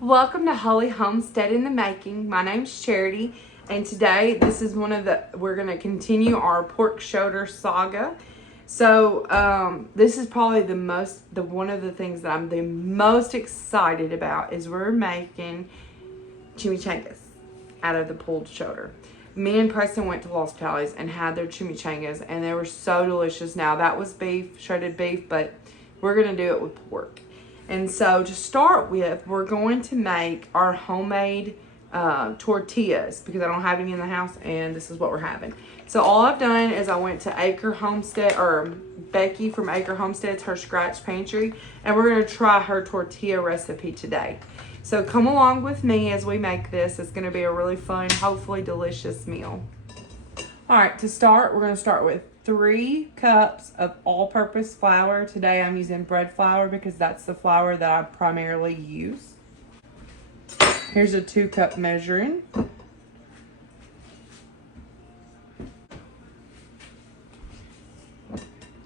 Welcome to Holy Homestead in the Making. My name's Charity, and today this is we're going to continue our pork shoulder saga. So this is probably one of the things that I'm the most excited about is we're making chimichangas out of the pulled shoulder. Me and Preston went to Los Pales and had their chimichangas, and they were so delicious. Now that was beef, shredded beef, but we're going to do it with pork. And so to start with, we're going to make our homemade tortillas because I don't have any in the house, and this is what we're having. So all I've done is I went to Acre Homestead, or Becky from Acre Homestead's her scratch pantry, and we're going to try her tortilla recipe today. So come along with me as we make this. It's going to be a really fun, hopefully delicious meal. All right, to start, we're going to start with 3 cups of all-purpose flour. Today I'm using bread flour because that's the flour that I primarily use. Here's a 2-cup measuring.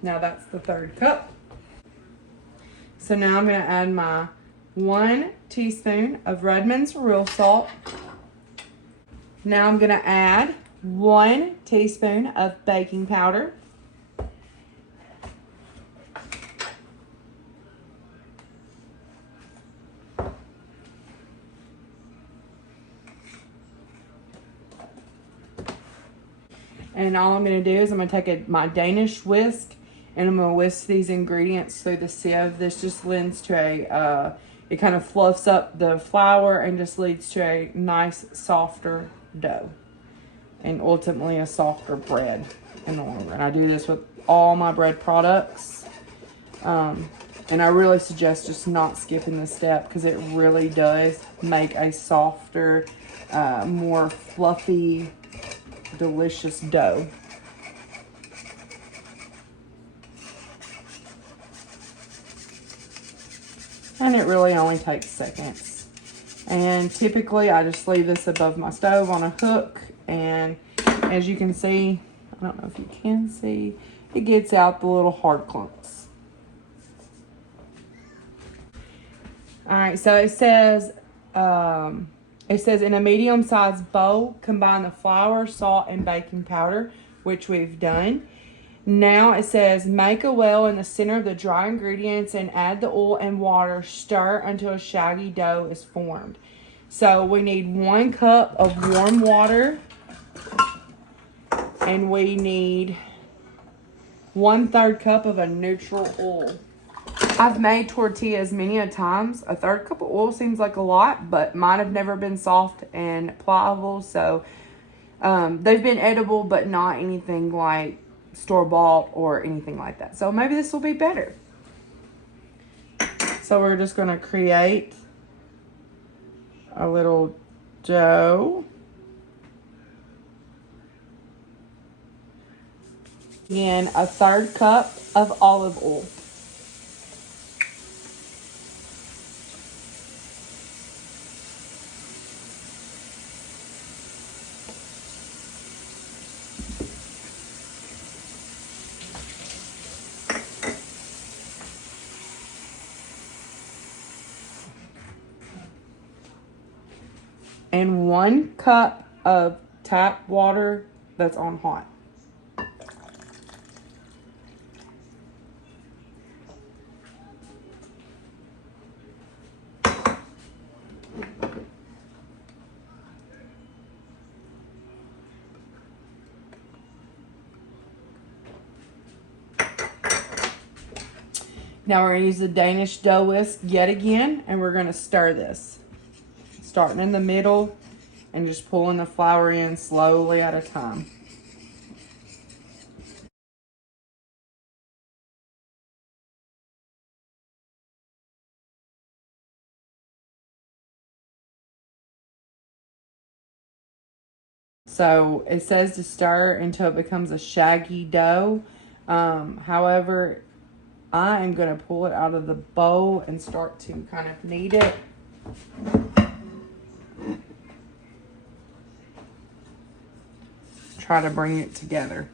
Now that's the 3rd cup. So now I'm going to add my 1 teaspoon of Redmond's real salt. Now I'm going to add 1 teaspoon of baking powder. And all I'm going to do is I'm going to take my Danish whisk and I'm going to whisk these ingredients through the sieve. This just lends to it kind of fluffs up the flour and just leads to a nice softer dough. And ultimately a softer bread in the long run. I do this with all my bread products. And I really suggest just not skipping this step because it really does make a softer, more fluffy, delicious dough. And it really only takes seconds. And typically I just leave this above my stove on a hook. And as you can see, I don't know if you can see, it gets out the little hard clumps. All right, so it says in a medium-sized bowl, combine the flour, salt, and baking powder, which we've done. Now it says make a well in the center of the dry ingredients and add the oil and water. Stir until a shaggy dough is formed. So we need 1 cup of warm water. And we need 1/3 cup of a neutral oil. I've made tortillas many a times. A 1/3 cup of oil seems like a lot, but mine have never been soft and pliable. So they've been edible, but not anything like store-bought or anything like that. So maybe this will be better. So we're just going to create a little dough. And a 1/3 cup of olive oil. And 1 cup of tap water that's on hot. Now we're going to use the Danish dough whisk yet again, and we're going to stir this. Starting in the middle and just pulling the flour in slowly at a time. So it says to stir until it becomes a shaggy dough. However, I am going to pull it out of the bowl and start to kind of knead it. Try to bring it together.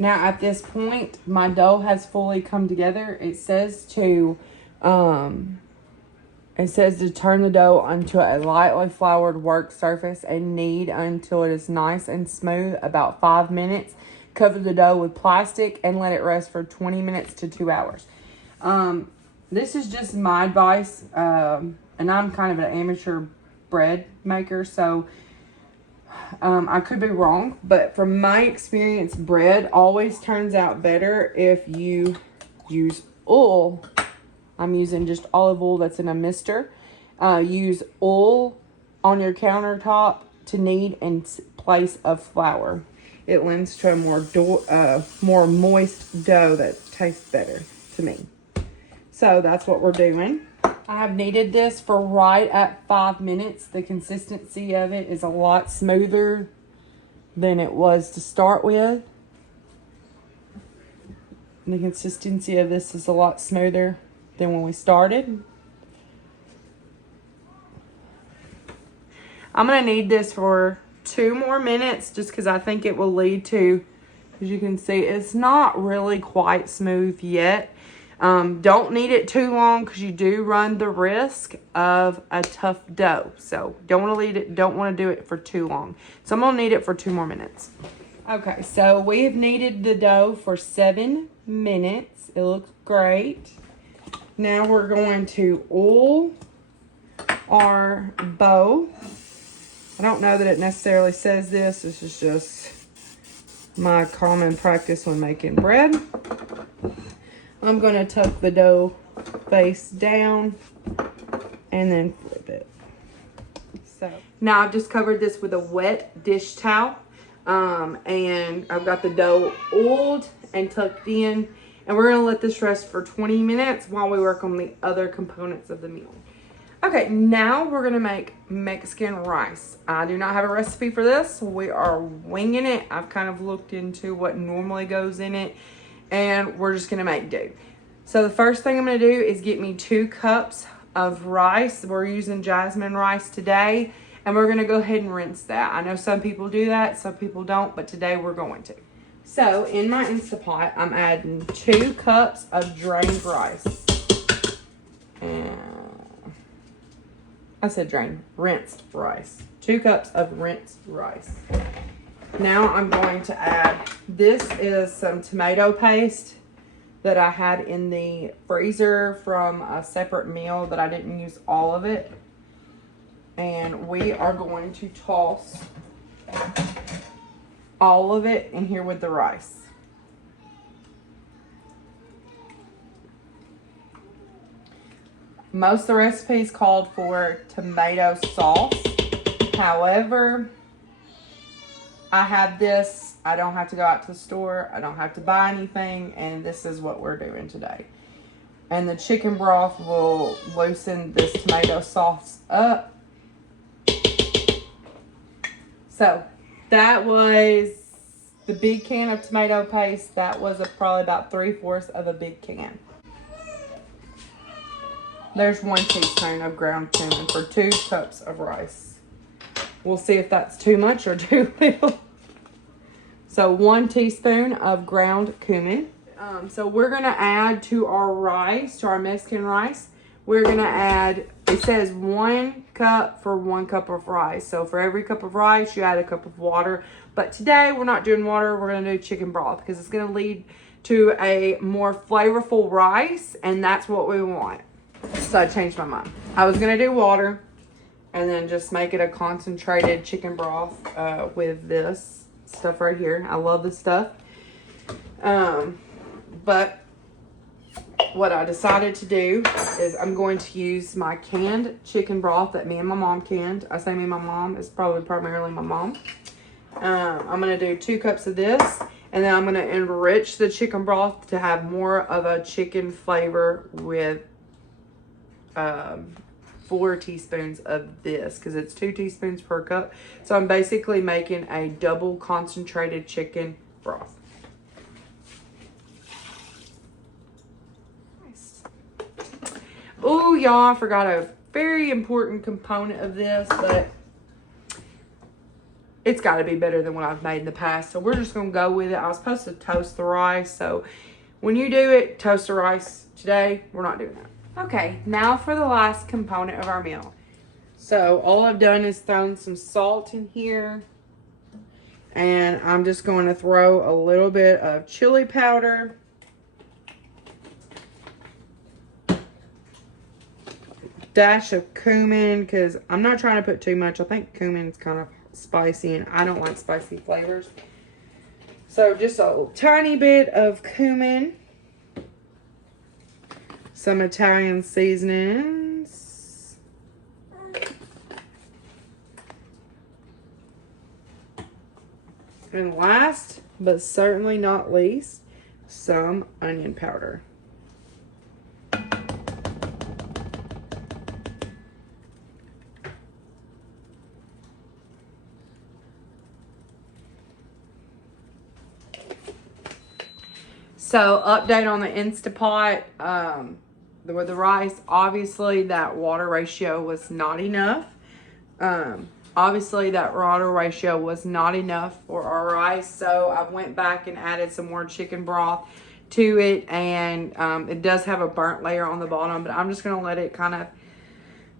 Now at this point, my dough has fully come together. It says to turn the dough onto a lightly floured work surface and knead until it is nice and smooth, about 5 minutes. Cover the dough with plastic and let it rest for 20 minutes to 2 hours. This is just my advice, and I'm kind of an amateur bread maker, so I could be wrong, but from my experience, bread always turns out better if you use oil. I'm using just olive oil that's in a mister. Use oil on your countertop to knead in place of flour. It lends to a more moist dough that tastes better to me. So that's what we're doing. I have kneaded this for right at 5 minutes. The consistency of it is a lot smoother than it was to start with. The consistency of this is a lot smoother than when we started. I'm going to knead this for 2 more minutes just because I think it will lead to, as you can see, it's not really quite smooth yet. Don't knead it too long because you do run the risk of a tough dough. So don't want to do it for too long. So I'm going to knead it for 2 more minutes. Okay, so we have kneaded the dough for 7 minutes. It looks great. Now we're going to oil our bowl. I don't know that it necessarily says this. This is just my common practice when making bread. I'm going to tuck the dough face down and then flip it. So now I've just covered this with a wet dish towel. And I've got the dough oiled and tucked in. And we're going to let this rest for 20 minutes while we work on the other components of the meal. Okay, now we're going to make Mexican rice. I do not have a recipe for this. We are winging it. I've kind of looked into what normally goes in it. And we're just going to make do. So the first thing I'm going to do is get me 2 cups of rice. We're using jasmine rice today. And we're going to go ahead and rinse that. I know some people do that, some people don't, but today we're going to. So in my Instapot, I'm adding 2 cups of drained rice. And I said drained, rinsed rice. 2 cups of rinsed rice. Now I'm going to add, this is some tomato paste that I had in the freezer from a separate meal that I didn't use all of it. And we are going to toss all of it in here with the rice. Most of the recipes called for tomato sauce. However, I have this. I don't have to go out to the store. I don't have to buy anything. And this is what we're doing today. And the chicken broth will loosen this tomato sauce up. So that was the big can of tomato paste. That was probably about 3/4 of a big can. There's 1 teaspoon of ground cumin for 2 cups of rice. We'll see if that's too much or too little. So 1 teaspoon of ground cumin. So we're going to add to our rice, to our Mexican rice, we're going to add, it says 1 cup for 1 cup of rice. So for every cup of rice, you add a cup of water. But today we're not doing water, we're going to do chicken broth because it's going to lead to a more flavorful rice, and that's what we want. So I changed my mind. I was going to do water and then just make it a concentrated chicken broth with this stuff right here. I love this stuff. But what I decided to do is I'm going to use my canned chicken broth that me and my mom canned. I say me and my mom, it's probably primarily my mom. I'm going to do 2 cups of this, and then I'm going to enrich the chicken broth to have more of a chicken flavor with 4 teaspoons of this, because it's 2 teaspoons per cup. So I'm basically making a double concentrated chicken broth. Nice. Oh, y'all, I forgot a very important component of this, but it's got to be better than what I've made in the past. So we're just going to go with it. I was supposed to toast the rice. So when you do it, toast the rice. Today, we're not doing that. Okay, now for the last component of our meal. So all I've done is thrown some salt in here. And I'm just going to throw a little bit of chili powder. Dash of cumin, because I'm not trying to put too much. I think cumin's kind of spicy and I don't like spicy flavors. So just a tiny bit of cumin. Some Italian seasonings. And last, but certainly not least, some onion powder. So, update on the Instapot. With the rice, obviously that water ratio was not enough. Obviously that water ratio was not enough for our rice. So, I went back and added some more chicken broth to it. And it does have a burnt layer on the bottom. But I'm just going to let it kind of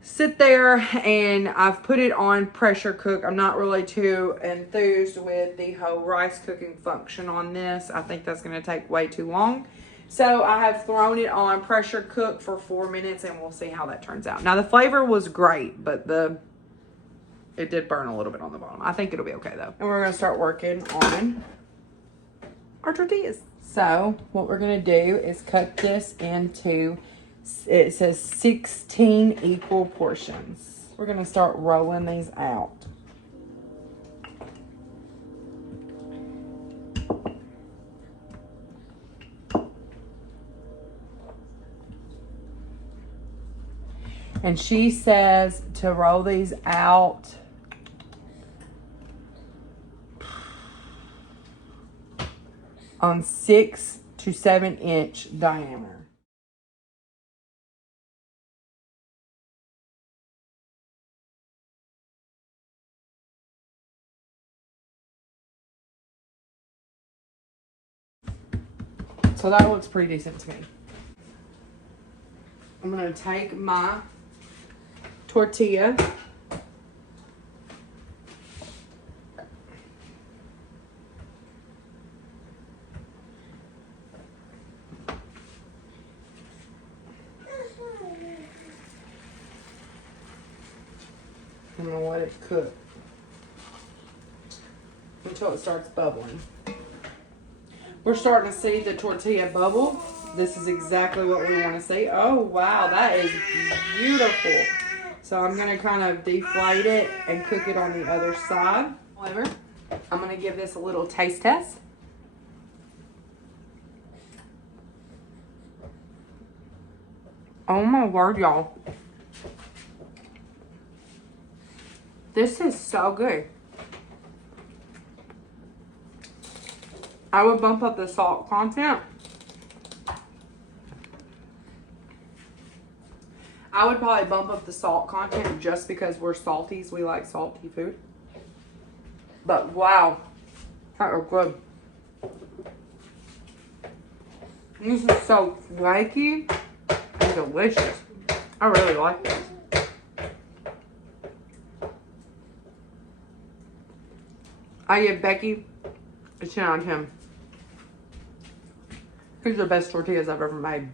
sit there, and I've put it on pressure cook. I'm not really too enthused with the whole rice cooking function on this. I think that's going to take way too long. So I have thrown it on pressure cook for 4 minutes, and we'll see how that turns out. Now the flavor was great, but it did burn a little bit on the bottom. I think it'll be okay though. And we're going to start working on our tortillas. So what we're going to do is cut this into, it says 16 equal portions. We're going to start rolling these out. And she says to roll these out on 6 to 7 inch diameter. So that looks pretty decent to me. I'm going to take my tortilla. I'm going to let it cook until it starts bubbling. We're starting to see the tortilla bubble. This is exactly what we want to see. Oh, wow, that is beautiful. So I'm going to kind of deflate it and cook it on the other side. However, I'm going to give this a little taste test. Oh my word, y'all. This is so good. I would bump up the salt content. I would probably bump up the salt content just because we're salties. We like salty food. But wow, that was good. This is so flaky and delicious. I really like this. I give Becky a 10 out of 10. These are the best tortillas I've ever made.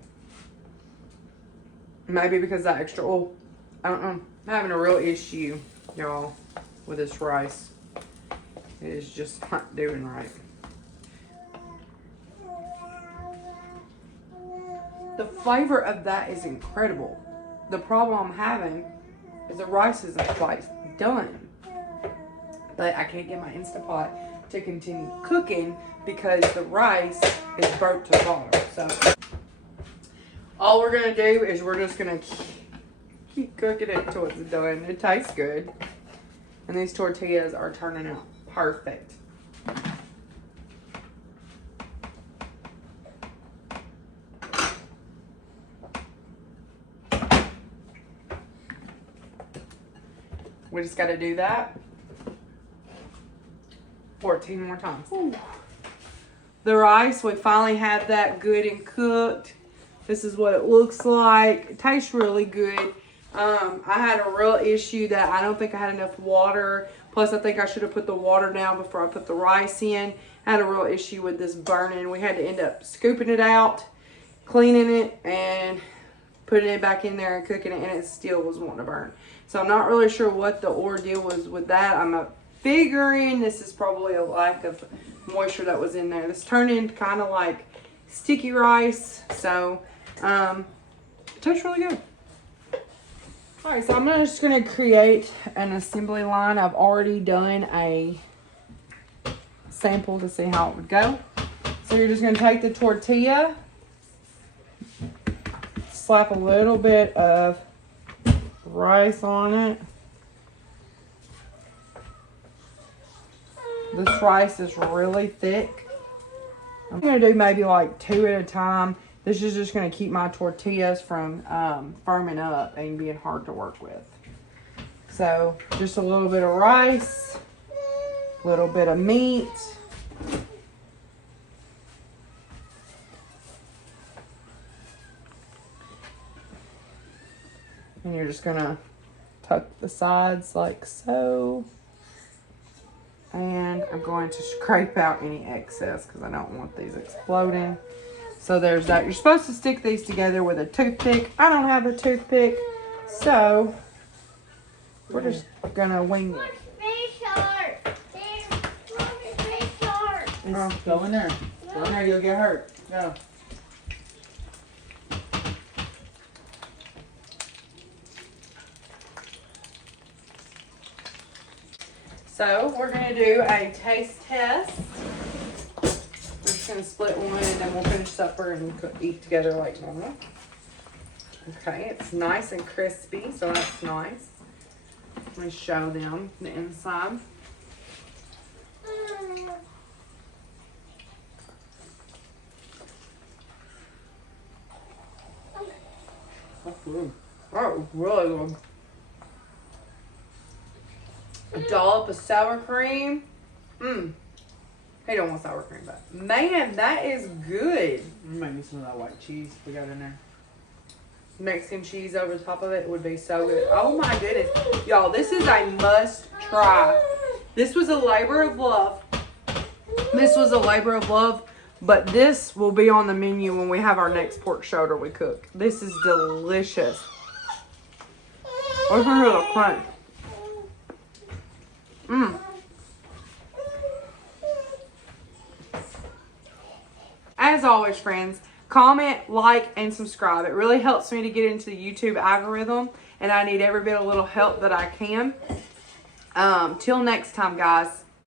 Maybe because that extra oil. I don't know. I'm having a real issue, y'all, with this rice. It is just not doing right. The flavor of that is incredible. The problem I'm having is the rice isn't quite done. But I can't get my Instapot to continue cooking because the rice is burnt to the bottom. So all we're gonna do is we're just gonna keep cooking it until it's done. It tastes good. And these tortillas are turning out perfect. We just gotta do that. 14 more times. Ooh. The rice, we finally have that good and cooked. This is what it looks like. It tastes really good. I had a real issue that I don't think I had enough water. Plus, I think I should have put the water down before I put the rice in. I had a real issue with this burning. We had to end up scooping it out, cleaning it, and putting it back in there and cooking it, and it still was wanting to burn. So I'm not really sure what the ordeal was with that. I'm figuring this is probably a lack of moisture that was in there. This turned into kind of like sticky rice, so it tastes really good. All right, so I'm just gonna create an assembly line. I've already done a sample to see how it would go. So you're just gonna take the tortilla, slap a little bit of rice on it. This rice is really thick. I'm gonna do maybe like 2 at a time. This is just gonna keep my tortillas from firming up and being hard to work with. So just a little bit of rice, a little bit of meat. And you're just gonna tuck the sides like so. And I'm going to scrape out any excess because I don't want these exploding. So there's that. You're supposed to stick these together with a toothpick. I don't have a toothpick, so we're just gonna wing it. Go in there. Go in there, you'll get hurt. Go. So we're gonna do a taste test. We're just gonna split one and then we'll finish supper and eat together like normal. Okay, it's nice and crispy, so that's nice. Let me show them the inside. Oh, really good. A dollop of sour cream. He don't want sour cream, but man, that is good. Make me some of that white cheese we got in there. Mexican cheese over the top of it would be so good. Oh my goodness. Y'all, this is a must try. This was a labor of love. But this will be on the menu when we have our next pork shoulder we cook. This is delicious. Listen to the crunch. As always, friends, comment, like, and subscribe. It really helps me to get into the YouTube algorithm, and I need every bit of little help that I can. Till next time, guys.